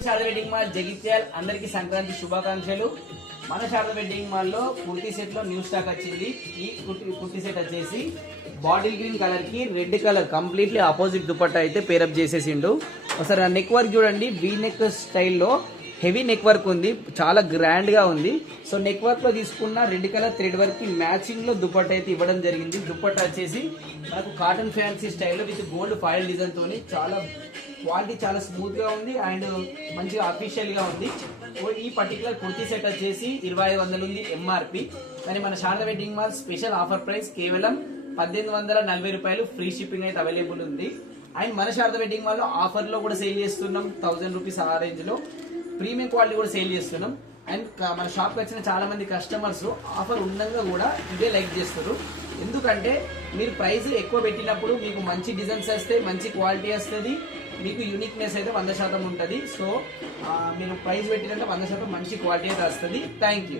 Sharada wedding mall Jagtial అందరికి సంక్రాంతి శుభాకాంక్షలు. మన శారద వెడ్డింగ్ మాల్ లో కుర్తీ సెట్ లో న్యూ స్టాక్ వచ్చింది. ఈ కుర్తీ సెట్ వచ్చేసి బాటిల్ గ్రీన్ కలర్ కి red colour completely opposite dupatta అయితే పేరప్ చేసేసిండు. ఒకసారి నెక్ వర్క్ చూడండి, వీ నెక్ స్టైల్లో హెవీ నెక్ వర్క్ ఉంది, చాలా గ్రాండ్ గా ఉంది. సో నెక్ వర్క్ లో తీసుకున్న రెడ్ కలర్ థ్రెడ్ వర్క్ కి మ్యాచింగ్ లో దుపట్టా అయితే ఇవ్వడం జరిగింది. దుపట్టా వచ్చేసి మనకు కాటన్ ఫ్యాన్సీ స్టైల్లో విత్ గోల్డ్ ఫాయిల్ డిజైన్ తోని చాలా క్వాలిటీ చాలా స్మూత్ గా ఉంది అండ్ మంచిగా అఫీషియల్ గా ఉంది. ఈ పర్టికులర్ కుర్తీ సెట్ వచ్చేసి 2500 ఉంది ఎంఆర్పి. కానీ మన Sharada wedding mall special offer price కేవలం 1840 రూపాయలు, ఫ్రీ షిప్పింగ్ అయితే అవైలబుల్ ఉంది. అండ్ మన శారద వెడ్డింగ్ మాల్ లో ఆఫర్ లో కూడా సేల్ చేస్తున్నాం. 1000 రూపీస్ ఆ రేంజ్ లో ప్రీమియం క్వాలిటీ కూడా సేల్ చేస్తున్నాం. అండ్ మన షాప్ కి వచ్చిన చాలా మంది కస్టమర్స్ ఆఫర్ ఉండగా కూడా ఇదే లైక్ చేస్తారు. ఎందుకంటే మీరు ప్రైస్ ఎక్కువ పెట్టినప్పుడు మీకు మంచి డిజైన్స్ వస్తాయి, మంచి క్వాలిటీ వస్తుంది, మీకు యూనిక్నెస్ అయితే 100% ఉంటుంది. సో మీరు ప్రైస్ పెట్టినంటే 100% మంచి క్వాలిటీ అయితే వస్తుంది. Thank you.